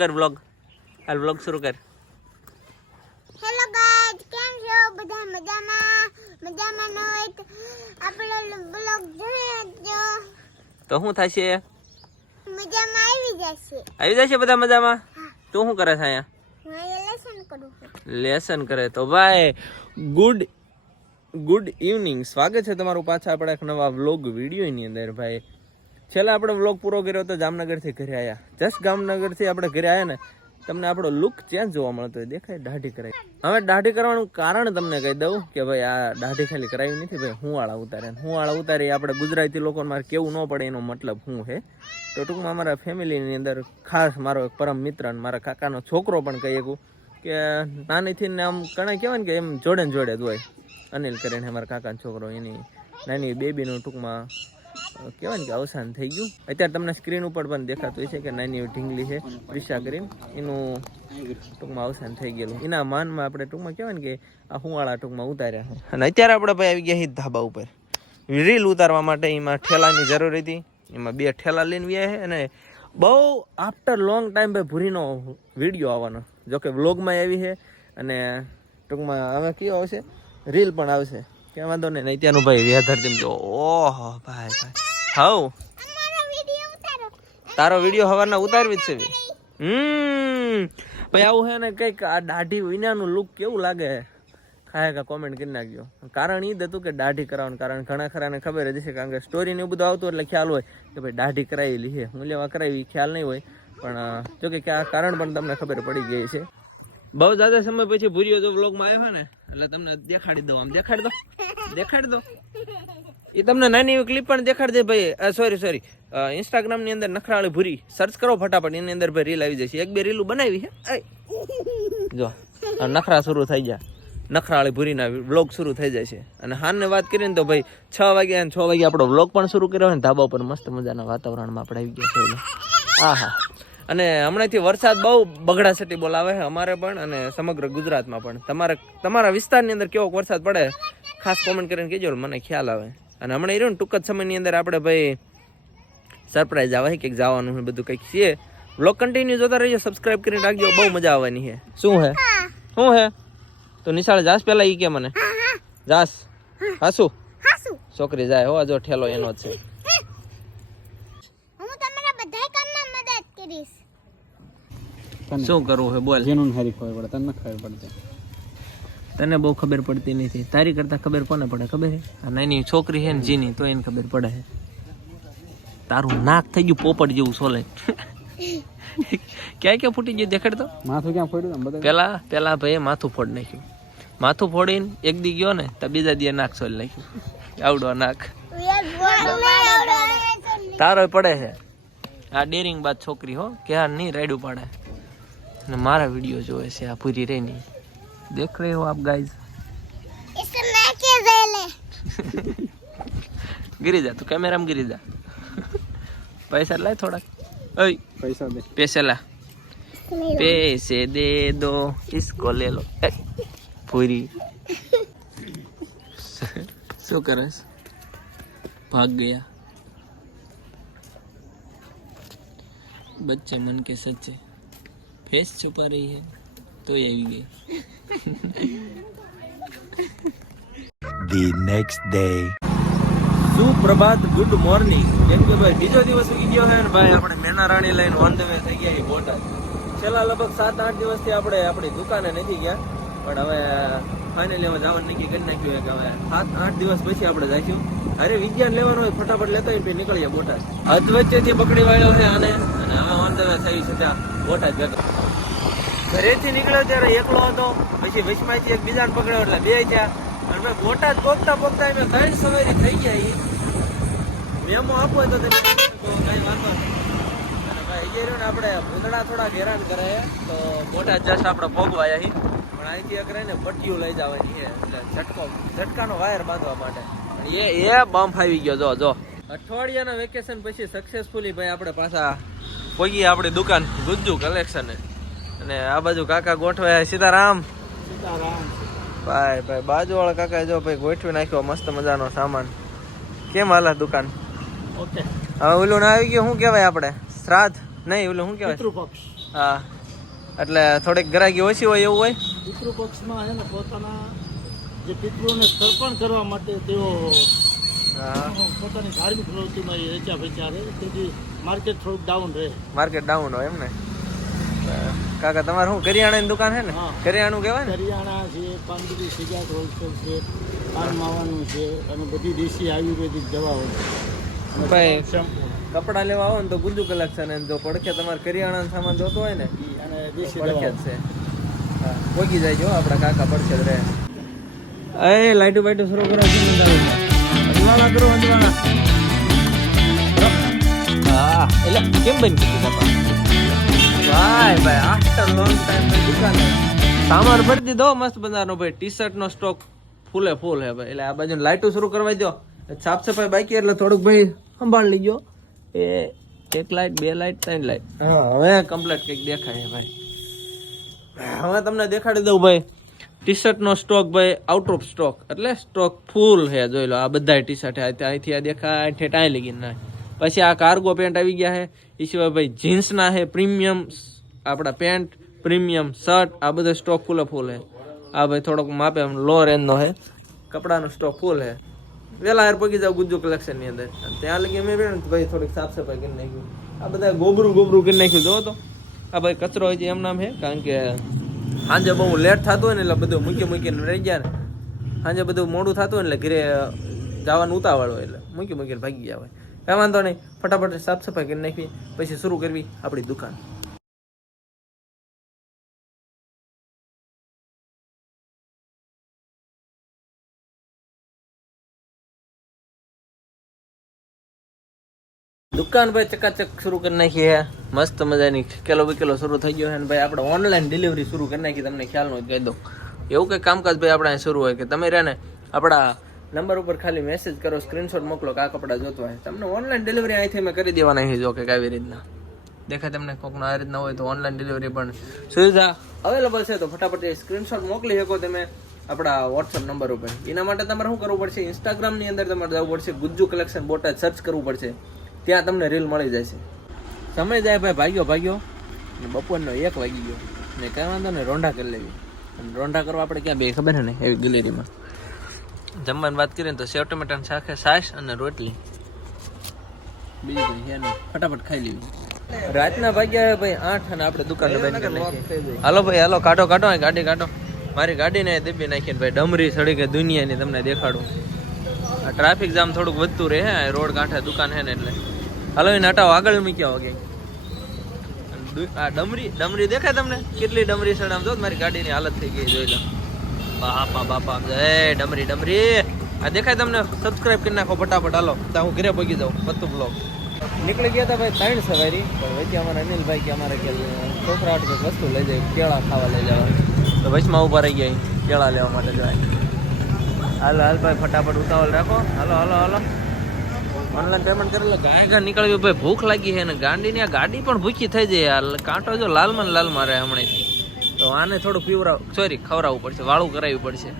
कर व्लॉग हाल व्लॉग शुरू कर। હેલો ગાઈસ, કેમ છો બધા? મજામાં ન હોય તો આપણો બ્લોગ જોજો તો શું થશે? મજામાં આવી જશે બધા મજામાં? તું શું કરે છે અહીંયા? હું લેસન કરું છું. લેસન કરે તો ભાઈ ગુડ ઇવનિંગ, સ્વાગત છે તમારું પાછા આપણા એક નવા વ્લોગ વિડીયોની અંદર. ભાઈ છેલ્લા આપણે વ્લોગ પૂરો કર્યો તો જામનગરથી ઘરે આવ્યા. જસ્ટ જામનગરથી આપણે ઘરે આવ્યા ને, તમને આપણો લુક ચેન્જ જોવા મળતો હોય. દેખાય દાઢી કરાવી. હવે દાઢી કરવાનું કારણ તમને કહી દઉં કે ભાઈ આ દાઢી ખાલી કરાવી નથી ભાઈ, હું વાળા ઉતારે આપણે ગુજરાતી લોકોને મારે કેવું ન પડે એનો મતલબ શું છે. તો ટૂંકમાં અમારા ફેમિલીની અંદર ખાસ મારો એક પરમ મિત્ર અને મારા કાકાનો છોકરો પણ કહી શકું કે નાનીથી ને આમ ઘણા કહેવાય ને કે એમ જોડે જ હોય. અનિલ કરીને અમારા કાકાનો છોકરો, એની નાની બેબીનું ટૂંકમાં કહેવાય ને કે અવસાન થઈ ગયું. અત્યારે તમને સ્ક્રીન ઉપર પણ દેખાતું હોય છે કે નાની એવી ઢીંગલી છે પ્રિશા કરીને, એનું ટૂંકમાં અવસાન થઈ ગયેલું. એના માનમાં આપણે ટૂંકમાં કહેવાય ને કે આ હુંવાળા ટૂંકમાં ઉતાર્યા છે. અને અત્યારે આપણે ભાઈ આવી ગયા છીએ ધાબા ઉપર રીલ ઉતારવા માટે. એમાં ઠેલાની જરૂર હતી, એમાં 2 ઠેલા લઈને ગયા છે. અને બહુ આફ્ટર લોંગ ટાઈમ ભાઈ ભૂરીનો વિડીયો આવવાનો, જોકે વ્લોગમાં આવી છે અને ટૂંકમાં હવે કયો આવશે, રીલ પણ આવશે. કે વાંધો નહીં. અત્યારનું ભાઈ વેધર તેમ જો, ઓહો ભાઈ હાઉ તારો વિડીયો હવારના ઉતારવી જ છે ભાઈ. આવું છે ને કંઈક આ દાઢી વિનાનું લુક કેવું લાગે ખાય કોમેન્ટ કરી નાખજો. કારણ એ જ હતું કે દાઢી કરાવવાનું કારણ ઘણા ખરાને ખબર જ છે, કારણ કે સ્ટોરી ને એવું બધું આવતું એટલે ખ્યાલ હોય કે ભાઈ દાઢી કરાવેલી છે. હું લેવા કરાવી ખ્યાલ નહીં હોય, પણ જોકે કે આ કારણ પણ તમને ખબર પડી ગઈ છે. બહુ જ્યાદા સમય પછી ભૂરીઓ જો વ્લોગમાં આવ્યો ને એટલે તમને દેખાડી દઉં. આમ દેખાડી દો એ તમને નાની એવી ક્લિપ પણ દેખાડી દે ભાઈ. સોરી ઇન્સ્ટાગ્રામ ની અંદર નખરાળી ભૂરી સર્ચ કરો ફટાફટ, એની અંદર ભાઈ રીલ આવી જશે. 1-2 રીલું બનાવી છે જો, નખરા શરૂ થઈ ગયા, નખરાળી ભૂરીના વ્લોગ શરૂ થઈ જાય છે. અને હાલને વાત કરીએ ને તો ભાઈ 6 વાગે આપણો વ્લોગ પણ શરૂ કર્યો હોય ને. ધાબા ઉપર મસ્ત મજાના વાતાવરણમાં આપણે આવી ગયા છે. હા અને હમણાંથી વરસાદ બહુ બગડાસટી બોલાવે છે અમારે પણ અને સમગ્ર ગુજરાતમાં પણ. તમારા વિસ્તારની અંદર કેવો વરસાદ પડે ખાસ કોમેન્ટ કરીને કહેજો, મને ખ્યાલ આવે. અને હમણાં રહ્યું ને ટૂંક જ સમયની અંદર આપણે ભાઈ સરપ્રાઈઝ આવે કંઈક જવાનું છે, બધું કંઈક છે. વ્લોગ કન્ટિન્યુ જોતા રહેજો, સબસ્ક્રાઇબ કરીને રાખજો, બહુ મજા આવવાની છે. શું હે તો નિશાળે જાસ પેલા ઈ કે મને જાસ હાસુ છોકરી જાય હો, જો ઠેલો એનો જ છે. શું કરવું છે બોલ? જેનું હારી ખબર પડે, તને ખબર પડતી. તને બહુ ખબર પડતી નથી, તારી કરતા ખબર કોને પડે ખબર છે? આ નાની છોકરી છે ને જીની, તો એને ખબર પડે છે. તારું નાક થઈ ગયું પોપટ જેવું સોલે. ક્યાં ફૂટી ગયું દેખાડ તો. માથું ક્યાં ફોડ્યું? પેલા ભાઈ માથું ફોડ નાખ્યું. માથું ફોડીને એક દી ગયો ને તો બીજા દી નાક સોલ નાખ્યું. આવડો નાક તારો પડે છે. આ ડેરિંગ બાદ છોકરી હો કે આ નહીં રાયડું પાડે. અને મારા વિડીયો જોવે છે આ પૂરી રેની. દેખ રહે હો આપ ગાઈઝ. ગીરી જા તું કેમેરામાં, ગીરી જા. પૈસા લાય થોડાક. ઓય પૈસા લા, पैसे दे दो इसको ले लो. पूरी શું કરે? ભાગ ગયા बच्चे मन के सच्चे, फेस छुपा रही है तो ये આવી ગઈ. The next day. સુપ્રભાત, ગુડ મોર્નિંગ. કેમ કે ભાઈ બીજો દિવસ ઉગી ગયો છે ને ભાઈ, આપણે મેના રાણી લઈને ઓન ધ વે થઈ ગયા છીએ બોટાદ. છેલ્લા લગભગ 7-8 દિવસથી આપણે આપણી દુકાને નથી ગયા, પણ હવે ફાઇનલી હવે જવાનું નક્કી કરી નાખ્યું કે હવે 7-8 દિવસ પછી આપણે જઈશું. અરે વિજ્ઞાન લેવાનું હોય ફટાફટ લેતા હોય નીકળીએ બોટાદ. અધવચ્ચેથી પકડી વાળ્યો છે આને, અને હવે ઓન ધ વે થયું છે ત્યાં બોટાદ ભેગો. ઘરેથી નીકળ્યો ત્યારે એકલો હતો, પછી વચમાંથી એક બીજાને પકડ્યો એટલે 2 થયા. અને બોટાદ પોગતા અમે 3 સવારી થઈ ગયા. મેમો આપો તો કઈ વાંધો નહીં. અને ભાઈ એ ને આપણે ભૂંદડા થોડાક હેરાન કરે તો બોટાદ જસ્ટ આપણે ભોગવાયા છીએ, પણ અહીંથી એક રહીને પટ્ટીઓ લઈ જવાની છે એટલે ઝટકાનો વાયર બાંધવા માટે. એ બમ્પ આવી ગયો. જો અઠવાડિયાના વેકેશન પછી સક્સેસફુલી ભાઈ આપણે પાછા પહોંચીએ આપણી દુકાન ગુજ્જુ કલેક્શન. અને આ બાજુ કાકા ગોઠવાયા. સીતારામ ભાઈ બાજુ વાળા કાકા જો ભાઈ ગોઠવી નાખ્યો મસ્ત મજાનો સામાન. કેમ હાલે દુકાન? ઓકે. હવે ઓલું ના આવી ગયું, શું કહેવાય આપણે શ્રાદ્ધ નહીં, ઓલું શું કહેવાય હા એટલે થોડીક ગ્રાહકી ઓછી હોય એવું હોય. પિતૃપક્ષમાં છે ને પોતાના જે પિતૃઓને તર્પણ કરવા માટે તેઓ હા પોતાની ધાર્મિક પ્રવૃત્તિમાં એ રચ્યા પચ્યા રહે, તેથી માર્કેટ થોડુંક ડાઉન રહે. માર્કેટ ડાઉન હોય એમ ને. કાકા તમારે શું કરિયાણાની દુકાન છે ને? હા. કરિયાણું કહેવાય ને. કરિયાણા છે, પાંદડી સિગારેટ હોલસેલ છે, પાન માવાનું છે અને બધી દેશી આયુર્વેદિક દવાઓ અને ભાઈ. શેમ્પૂ કપડા લેવા આવો ને તો ગુજુ કલેક્શન, અને જો પડખે તમારે કરિયાણાનો સામાન જોતો હોય ને અને દેશી પડખે જ દવાઓ. છે. હા પોગી જાય જો આપણા કાકા પડખે જ રહે. એ લાઈટો બાઈટો શરૂ કરો. અંજવાળા કરો અંજવાળા. હા એટલે કેમ બની ગયું ભાઈ ભાઈ આફ્ટર લોંગ ટાઈમ ભાઈ દુકાન સામાન ભરી દીધો મસ્ત બજારનો ભાઈ. ટી શર્ટ નો સ્ટોક ફૂલે ફૂલ હે ભાઈ. એટલે આ બાજુ લાઈટો શરૂ કરવા દો. સાફ સફાઈ બાકી એટલે થોડુંક ભાઈ સંભાળ લીજો. એ 1 લાઈટ 2 લાઈટ 3 લાઈટ. હા હવે કમ્પ્લીટ કંઈક દેખાય ભાઈ. હવે તમને દેખાડી દઉં ભાઈ. ટી શર્ટ નો સ્ટોક ભાઈ આઉટ ઓફ સ્ટોક, એટલે સ્ટોક ફૂલ છે. જોઈ લો આ બધા ટી શર્ટ અહીંથી આ દેખાય ઠેઠ અહીં લગી ના. પછી આ કાર્ગો પેન્ટ આવી ગયા છે. એ સિવાય ભાઈ જીન્સના છે, પ્રીમિયમ આપણા પેન્ટ, પ્રીમિયમ શર્ટ, આ બધો સ્ટોક ફૂલે ફૂલ છે. આ ભાઈ થોડોક માપે લો રેન્જનો છે. કપડાનો સ્ટોક ફૂલ છે. વેલા હાર પગી જાવ ગુજ્જુ કલેક્શનની અંદર. ત્યાં લગી મેં બેન ભાઈ થોડીક સાફ સફાઈ કરી નાખ્યું. આ બધા ગોબરું કરી નાખ્યું. જો તો આ ભાઈ કચરો હજી એમ નામ છે, કારણ કે સાંજે બહુ લેટ થતું હોય ને એટલે બધું મૂકીને રહી ગયા ને. સાંજે બધું મોડું થતું હોય ને એટલે ઘરે જવાનું ઉતાવળ હોય એટલે મૂકીને ભાગી ગયા હોય. કાંઈ વાંધો નહીં, ફટાફટ સાફ સફાઈ કરી નાખવી, પછી શરૂ કરવી આપણી દુકાન. દુકાન ભાઈ ચકાચક શરૂ કરી નાખી છે. મસ્ત મજાની કિલો બિકલો શરૂ થઈ ગયો છે. અને ભાઈ આપણે ઓનલાઈન ડિલિવરી શરૂ કરી નાખી. તમને ખ્યાલ ન હોય કહી દો. એવું કંઈ કામકાજ ભાઈ આપણે શરૂ હોય કે તમે રહે ને આપણા નંબર ઉપર ખાલી મેસેજ કરો, સ્ક્રીનશોટ મોકલો કે આ કપડા જોતો હોય, તમને ઓનલાઈન ડિલિવરી અહીંથી મેં કરી દેવાના છે. જો કે આવી રીતના દેખાય તમને કોકનો આ રીતના હોય તો ઓનલાઈન ડિલિવરી પણ સુવિધા અવેલેબલ છે. તો ફટાફટ સ્ક્રીનશોટ મોકલી શકો તમે આપણા વોટ્સઅપ નંબર ઉપર. એના માટે તમારે શું કરવું પડશે? ઇન્સ્ટાગ્રામની અંદર તમારે જવું પડશે, ગુજ્જુ કલેક્શન બોટાદ સર્ચ કરવું પડશે. ત્યાં તમને રીલ મળી જશે. સમય જાય ભાઈ ભાગ્યો ને બપોરનો 1 વાગી ગયો ને કાંઈ વાંધો ને રોંઢા કરી લેવી. અને રોંઢા કરવા આપણે ક્યાં બે ખબર છે ને એવી ગેલેરીમાં. જમવાની વાત કરીએ તો સેવ ટમેટાનું શાક, છાશ અને રોટલી, બીજું કંઈ છે નહીં. ફટાફટ ખાઈ લેવી. રાતના વાગ્યા ભાઈ 8 અને આપણે દુકાન બંધ કરી નાખી. હાલો ભાઈ હાલો, કાઢો ગાડી કાઢો. મારી ગાડીને દબી નાખીને ભાઈ ડમરી સડી કે દુનિયાની તમને દેખાડું. આ ટ્રાફિક જામ થોડુંક વધતું રહે હે રોડ કાંઠે દુકાન છે ને એટલે. હાલો એને હટાવો, આગળ મૂક્યા વાગે. આ ડમરી દેખાય તમને? કેટલી ડમરી સડ આમ જો મારી ગાડીની હાલત થઈ ગઈ. જોઈ લો બાપા જય ડમરી. આ દેખાય તમને? સબસ્ક્રાઇબ કરી નાખો ફટાફટ. હાલો ત્યાં હું ઘરે પગી જાઉં. પત્તું બ્લોગ નીકળી ગયા હતા ભાઈ 3 સવારી. પણ વચ્ચે અમારા અનિલભાઈ કે અમારે કે છોકરા કંઈક વસ્તુ લઈ જાય, કેળા ખાવા લઈ જવા. તો વચમાં ઊભા રહી ગયા કેળા લેવા માટે જાય. હાલ ભાઈ ફટાફટ ઉતાવળ રાખો. હાલો ઓનલાઈન પેમેન્ટ કરેલો ગાય નીકળવી ભાઈ. ભૂખ લાગી છે ને ગાડીની આ ગાડી પણ ભૂખી થઈ જાય યાર. કાંટો જો લાલ મારે હમણાં. તો આને થોડું ખવડાવવું પડશે, વાળું કરાવવું પડશે.